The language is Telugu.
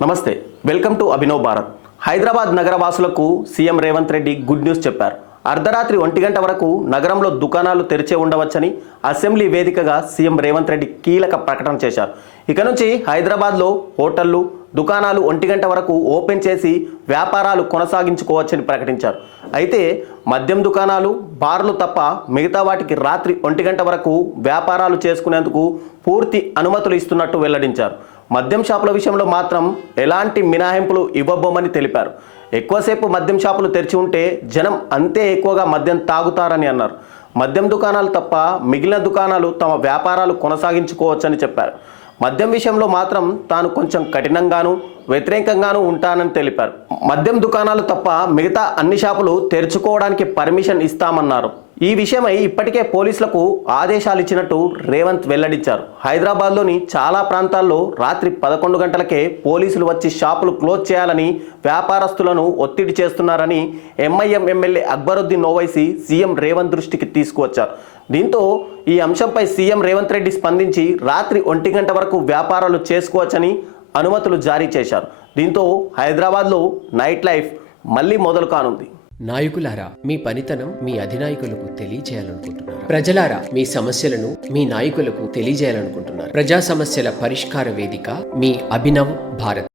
నమస్తే, వెల్కమ్ టు అభినవ్ భారత్. హైదరాబాద్ నగరవాసులకు CM Revanth Reddy good news చెప్పారు. అర్ధరాత్రి 1 గంట వరకు నగరంలో దుకాణాలు తెరిచే ఉండవచ్చని అసెంబ్లీ వేదికగా సీఎం రేవంత్ రెడ్డి కీలక ప్రకటన చేశారు. ఇక నుంచి హైదరాబాద్లో హోటళ్లు, దుకాణాలు 1 గంట వరకు ఓపెన్ చేసి వ్యాపారాలు కొనసాగించుకోవచ్చని ప్రకటించారు. అయితే మద్యం దుకాణాలు, బార్లు తప్ప మిగతా వాటికి రాత్రి 1 గంట వరకు వ్యాపారాలు చేసుకునేందుకు పూర్తి అనుమతులు ఇస్తున్నట్టు వెల్లడించారు. మద్యం షాపుల విషయంలో మాత్రం ఎలాంటి మినహాయింపులు ఇవ్వబోమని తెలిపారు. ఎక్కువసేపు మద్యం షాపులు తెరిచి ఉంటే జనం అంతే ఎక్కువగా మద్యం తాగుతారని అన్నారు. మద్యం దుకాణాలు తప్ప మిగిలిన దుకాణాలు తమ వ్యాపారాలు కొనసాగించుకోవచ్చని చెప్పారు. మద్యం విషయంలో మాత్రం తాను కొంచెం కఠినంగాను వ్యతిరేకంగాను ఉంటానని తెలిపారు. మద్యం దుకాణాలు తప్ప మిగతా అన్ని షాపులు తెరుచుకోవడానికి పర్మిషన్ ఇస్తామన్నారు. ఈ విషయమై ఇప్పటికే పోలీసులకు ఆదేశాలు ఇచ్చినట్టు రేవంత్ వెల్లడించారు. హైదరాబాద్లోని చాలా ప్రాంతాల్లో రాత్రి 11 గంటలకే పోలీసులు వచ్చి షాపులు క్లోజ్ చేయాలని వ్యాపారస్తులను ఒత్తిడి చేస్తున్నారని MIM MLA Akbaruddin Owaisi CM Revanth దృష్టికి తీసుకువచ్చారు. దీంతో ఈ అంశంపై సీఎం రేవంత్ రెడ్డి స్పందించి రాత్రి 1 గంట వరకు వ్యాపారాలు చేసుకోవచ్చని అనుమతులు జారీ చేశారు. దీంతో హైదరాబాద్లో నైట్ లైఫ్ మళ్ళీ మొదలు కానుంది. నాయకులారా, మీ పనితనం మీ అధినాయకులకు తెలియజేయాలనుకుంటున్నారు. ప్రజలారా, మీ సమస్యలను మీ నాయకులకు తెలియజేయాలనుకుంటున్నారు. ప్రజా సమస్యల పరిష్కార వేదిక మీ అభినవ్ భారత్.